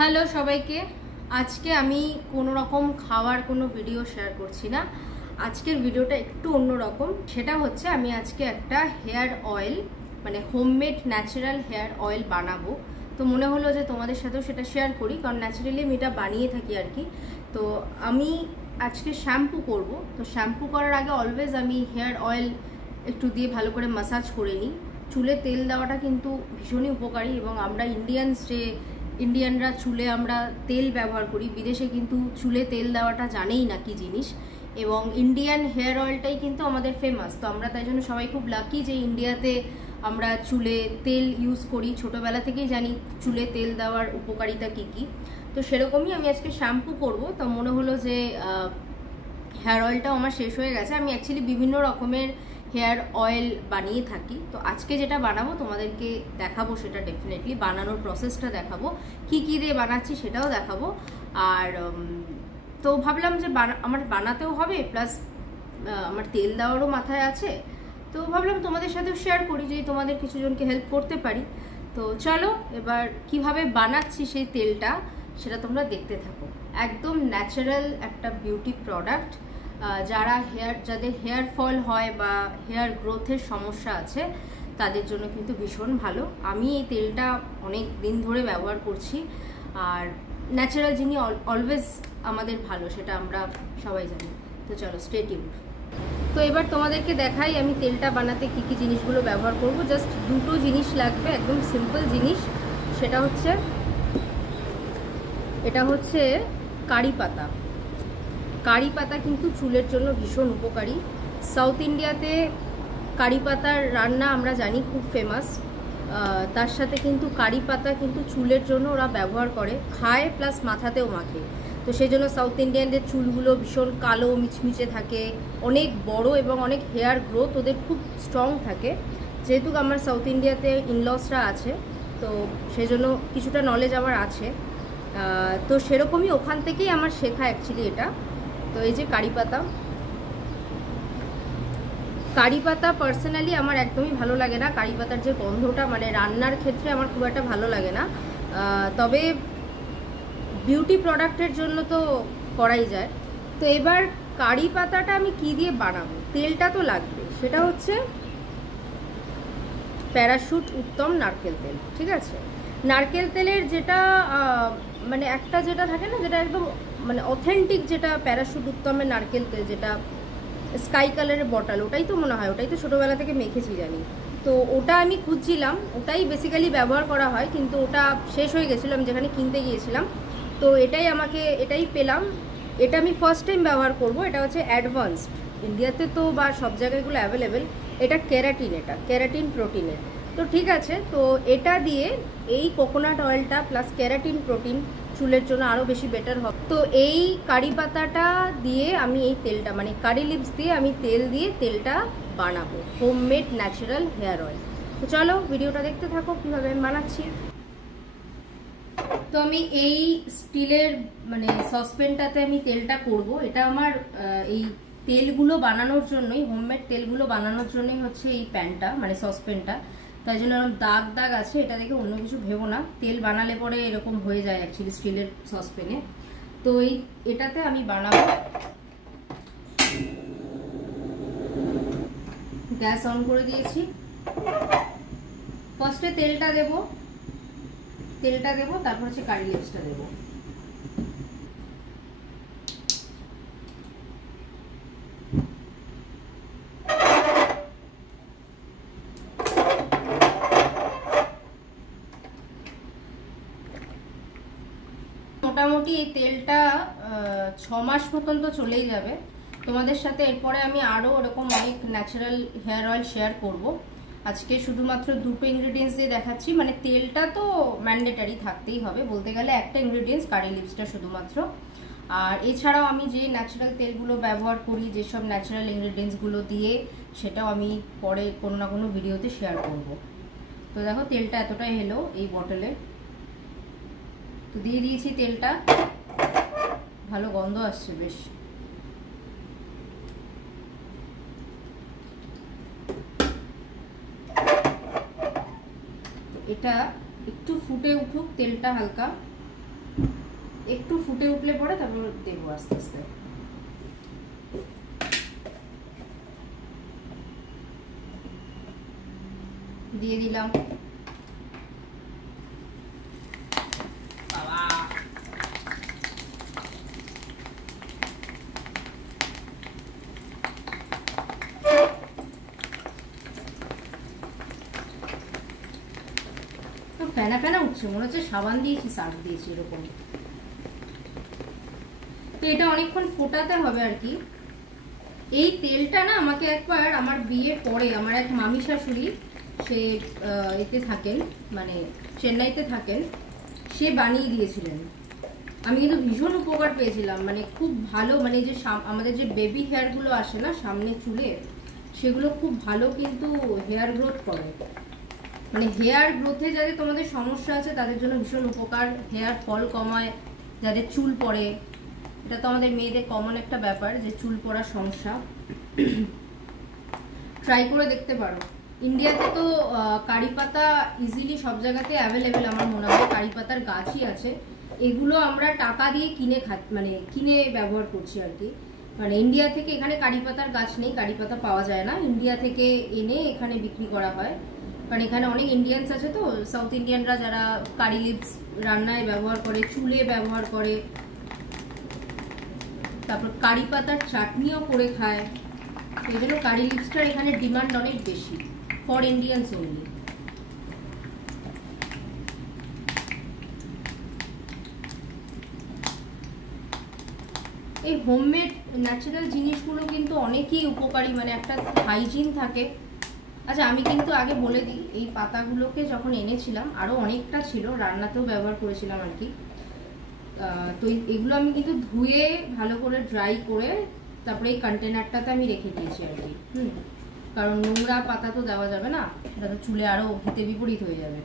Hello সবাইকে। আজকে আমি কোনো রকম খাওয়ার কোনো ভিডিও শেয়ার করছি না। আজকের ভিডিওটা একটু অন্যরকম। সেটা হচ্ছে আমি আজকে একটা হেয়ার অয়েল মানে হোমমেড ন্যাচারাল হেয়ার অয়েল বানাবো। তো মনে হলো যে তোমাদের সাথেও সেটা শেয়ার করি, কারণ ন্যাচারালি আমি এটা বানিয়ে থাকি আর কি। তো আমি আজকে শ্যাম্পু করব। তো শ্যাম্পু করার আগে অলওয়েজ আমি হেয়ার অয়েল একটু দিয়ে ভালো করে ম্যাসাজ করে নিই। চুলে তেল দেওয়াটা কিন্তু ভীষণই উপকারী, এবং আমরা ইন্ডিয়ানরা চুলে আমরা তেল ব্যবহার করি। বিদেশে কিন্তু চুলে তেল দেওয়াটা জানেই না কি জিনিস, এবং ইন্ডিয়ান হেয়ার অয়েলটাই কিন্তু আমাদের ফেমাস। তো আমরা তাই জন্য সবাই খুব লাকি যে ইন্ডিয়াতে আমরা চুলে তেল ইউজ করি। ছোটোবেলা থেকেই জানি চুলে তেল দেওয়ার উপকারিতা কী কী। তো সেরকমই আমি আজকে শ্যাম্পু করব। তো মনে হলো যে হেয়ার অয়েলটাও আমার শেষ হয়ে গেছে। আমি অ্যাকচুয়ালি বিভিন্ন রকমের হেয়ার অয়েল বানিয়ে থাকি। তো আজকে যেটা বানাবো তোমাদেরকে দেখাবো, সেটা ডেফিনেটলি বানানোর প্রসেসটা দেখাবো, কি কি দিয়ে বানাচ্ছি সেটাও দেখাবো। আর তো ভাবলাম যে আমার বানাতেও হবে, প্লাস আমার তেল দেওয়ারও মাথায় আছে। তো ভাবলাম তোমাদের সাথেও শেয়ার করি, যে তোমাদের কিছু জনকে হেল্প করতে পারি। তো চলো এবার কিভাবে বানাচ্ছি সেই তেলটা সেটা তোমরা দেখতে থাকো। একদম ন্যাচারাল একটা বিউটি প্রোডাক্ট। যাদের হেয়ার ফল হয় বা হেয়ার গ্রোথের সমস্যা আছে তাদের জন্য কিন্তু ভীষণ ভালো। আমি এই তেলটা অনেক দিন ধরে ব্যবহার করছি, আর ন্যাচারাল জিনিস অলওয়েজ আমাদের ভালো, সেটা আমরা সবাই জানি। তো চলো স্টে টিউনড। তো এবার তোমাদেরকে দেখাই আমি তেলটা বানাতে কি কি জিনিসগুলো ব্যবহার করব। জাস্ট দুটো জিনিস লাগবে, একদম সিম্পল জিনিস। এটা হচ্ছে কারি পাতা। কারি পাতা কিন্তু চুলের জন্য ভীষণ উপকারী। সাউথ ইন্ডিয়াতে কারি পাতার রান্না আমরা জানি খুব ফেমাস। তার সাথে কিন্তু কারি পাতা কিন্তু চুলের জন্য ওরা ব্যবহার করে, খায়, প্লাস মাথাতেও মাখে। তো সেই জন্য সাউথ ইন্ডিয়ানদের চুলগুলো ভীষণ কালো মিচমিচে থাকে, অনেক বড়, এবং অনেক হেয়ার গ্রোথ ওদের খুব স্ট্রং থাকে। যেহেতু আমার সাউথ ইন্ডিয়াতে ইনলসরা আছে, তো সেই জন্য কিছুটা নলেজ আমার আছে। তো সেরকমই ওখান থেকেই আমার শেখা অ্যাকচুয়ালি এটা। তো এই যে কারি পাতা পার্সোনালি আমার একদমই ভালো লাগে না। কারি পাতার যে গন্ধটা, মানে রান্নার ক্ষেত্রে আমার খুব একটা ভালো লাগে না। তবে বিউটি প্রোডাক্টের জন্য তো করাই যায়। তো এবার কারি পাতাটা আমি কি দিয়ে বানাবো, তেলটা তো লাগবে। সেটা হচ্ছে প্যারাশুট উত্তম নারকেল তেল। ঠিক আছে, নারকেল তেলের যেটা মানে একটা যেটা থাকে না, যেটা একদম মানে অথেন্টিক, যেটা প্যারাশুট উত্তমের নারকেল তেল, যেটা স্কাই কালারের বটল, ওটাই তো মনে হয়, ওটাই তো ছোটোবেলা থেকে মেখেছি জানি। তো ওটা আমি খুঁজছিলাম, ওটাই বেসিক্যালি ব্যবহার করা হয়, কিন্তু ওটা শেষ হয়ে গেছিলো আমি যেখানে কিনতে গিয়েছিলাম। তো এটাই পেলাম। এটা আমি ফার্স্ট টাইম ব্যবহার করব। এটা হচ্ছে অ্যাডভান্সড, ইন্ডিয়াতে তো বা সব জায়গায়গুলো অ্যাভেলেবেল। এটা ক্যারাটিন প্রোটিনের। তো ঠিক আছে, তো এটা দিয়ে এই কোকোনাট অয়েলটা প্লাস ক্যারাটিন প্রোটিন চুলের জন্য আরও বেশি বেটার হবে। তো এই কারি পাতাটা দিয়ে আমি এই তেলটা, মানে কারি লিভস দিয়ে আমি তেলটা বানাবো, হোমমেড ন্যাচারাল হেয়ার অয়েল। তো চলো ভিডিওটা দেখতে থাকো কীভাবে আমি বানাচ্ছি। তো আমি এই স্টিলের মানে সসপ্যানটাতে আমি তেলটা করব। এটা আমার এই তেলগুলো বানানোর জন্যই, হোমমেড তেলগুলো বানানোর জন্যই হচ্ছে এই প্যানটা, মানে সসপ্যানটা। তাই জন্য এরকম দাগ আছে, এটা দেখে অন্য কিছু ভেবো না। তেল বানালে পরে এরকম হয়ে যায় অ্যাকচুয়ালি স্টিলের সসপ্যানে। তো এটাতে আমি বানাবো। গ্যাস অন করে দিয়েছি। ফার্স্টে তেলটা দেবো, তারপর হচ্ছে কারি লিভসটা দেবো। মোটামুটি এই তেলটা 6 মাস মতন তো চলেই যাবে। তোমাদের সাথে এরপরে আমি আরও ওরকম অনেক ন্যাচারাল হেয়ার অয়েল শেয়ার করব। আজকে শুধুমাত্র দুটো ইনগ্রিডিয়েন্টস দিয়ে দেখাচ্ছি। মানে তেলটা তো ম্যান্ডেটারি থাকতেই হবে, বলতে গেলে একটা ইনগ্রিডিয়েন্টস কারি লিভসটা শুধুমাত্র। আর এছাড়াও আমি যে ন্যাচারাল তেলগুলো ব্যবহার করি, যেসব ন্যাচারাল ইনগ্রিডিয়েন্টসগুলো দিয়ে, সেটাও আমি পরে কোনো না কোনো ভিডিওতে শেয়ার করব। তো দেখো তেলটা এতটাই এলো এই বটলে। তো দিয়ে দিয়েছি তেলটা, ভালো গন্ধ আসছে বেশ। এটা একটু ফুটে উঠুক তেলটা হালকা, একটু ফুটে উঠলে পরে তারপর দেবো আস্তে আস্তে। দিয়ে দিলাম। ফেনা ফেনা উঠছে, মনে হচ্ছে সাবান দিয়েছি সার্ফ দিয়েছি এরকম। তো এটা অনেকক্ষণ ফোটাতে হবে আর কি। এই তেলটা না আমাকে একবার আমার বিয়ের পরে আমার এক মামি শাশুড়ি, সে এতে থাকেন মানে চেন্নাইতে থাকেন, সে বানিয়ে দিয়েছিলেন। আমি কিন্তু ভীষণ উপকার পেয়েছিলাম, মানে খুব ভালো, মানে যে আমাদের যে বেবি হেয়ারগুলো আসে না সামনে চুলে, সেগুলো খুব ভালো কিন্তু হেয়ার গ্রোথ করে। মানে হেয়ার গ্রোথে যাদের তোমাদের সমস্যা আছে তাদের জন্য ভীষণ উপকার, হেয়ার ফল কমায়, যাদের চুল পড়ে, এটা তো আমাদের মেয়েদের কমন একটা ব্যাপার যে চুল পড়ার সমস্যা। ট্রাই করে দেখতে পারো। ইন্ডিয়াতে তো কারি পাতা ইজিলি সব জায়গাতে অ্যাভেলেবেল, আমার মনে হয় কারি পাতার গাছই আছে। এগুলো আমরা টাকা দিয়ে কিনে ব্যবহার করছি আর কি। মানে ইন্ডিয়া থেকে এখানে কারি পাতার গাছ নেই, কারি পাতা পাওয়া যায় না, ইন্ডিয়া থেকে এনে এখানে বিক্রি করা হয়। কারণ এখানে অনেক ইন্ডিয়ানস আছে, তো সাউথ ইন্ডিয়ানরা যারা কারি লিভস রান্নায় ব্যবহার করে, চুলে ব্যবহার করে, তারপর কারি পাতার চাটনিও করে খায়। এই জন্য কারি লিভসটার এখানে ডিমান্ড অনেক বেশি, ফর ইন্ডিয়ানস অনলি। এই হোমমেড ন্যাচারাল জিনিসগুলো কিন্তু অনেকই উপকারী, মানে একটা হাইজিন থাকে। আচ্ছা আমি কিন্তু আগে বলে দিই, এই পাতাগুলোকে যখন এনেছিলাম আরও অনেকটা ছিল, রান্নাতেও ব্যবহার করেছিলাম আর কি। তো এগুলো আমি কিন্তু ধুয়ে ভালো করে ড্রাই করে তারপরে এই কন্টেনারটাতে আমি রেখে দিয়েছি আর কি। কারণ নোংরা পাতা তো দেওয়া যাবে না, সেটা তো চুলে আরও হিতে বিপরীত হয়ে যাবে।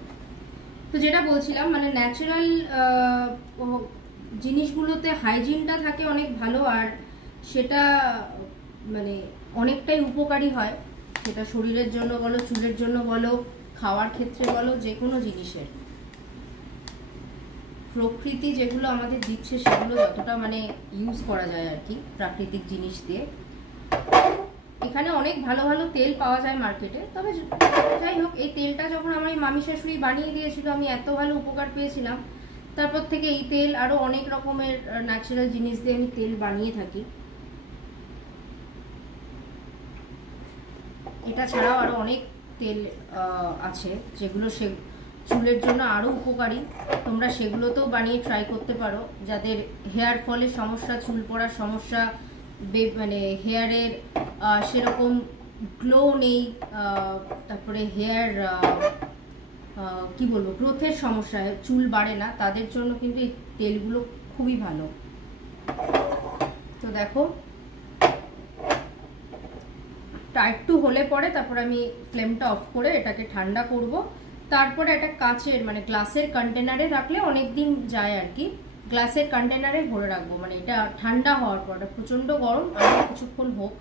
তো যেটা বলছিলাম, মানে ন্যাচারাল জিনিসগুলোতে হাইজিনটা থাকে অনেক ভালো, আর সেটা মানে অনেকটাই উপকারী হয়, সেটা শরীরের জন্য বলো, চুলের জন্য বলো, খাওয়ার ক্ষেত্রে বলো, যে কোনো জিনিসের। প্রকৃতি যেগুলো আমাদের দিচ্ছে সেগুলো যতটা মানে ইউজ করা যায় আর কি, প্রাকৃতিক জিনিস দিয়ে। এখানে অনেক ভালো ভালো তেল পাওয়া যায় মার্কেটে, তবে যাই হোক, এই তেলটা যখন আমার এই মামি শাশুড়ি বানিয়ে দিয়েছিল, আমি এত ভালো উপকার পেয়েছিলাম, তারপর থেকে এই তেল আরও অনেক রকমের ন্যাচারাল জিনিস দিয়ে আমি তেল বানিয়ে থাকি। এটা ছাড়াও আরও অনেক তেল আছে যেগুলো চুলের জন্য আরও উপকারী, তোমরা সেগুলোতেও বানিয়ে ট্রাই করতে পারো। যাদের হেয়ার ফলের সমস্যা, চুল পড়ার সমস্যা, মানে হেয়ারের সেরকম গ্লো নেই, তারপরে হেয়ার কি বলবো গ্রোথের সমস্যা, চুল বাড়ে না, তাদের জন্য কিন্তু এই তেলগুলো খুবই ভালো। তো দেখো একটু হলে পরে তারপর আমি ফ্লেমটা অফ করে এটাকে ঠান্ডা করব। তারপরে একটা কাচের মানে গ্লাসের কন্টেনারে রাখলে অনেক দিন যায় আর কি। গ্লাসের কন্টেনারে ভরে রাখবো, মানে এটা ঠান্ডা হওয়ার পর, প্রচন্ড গরম, আর কিছুক্ষণ হোক।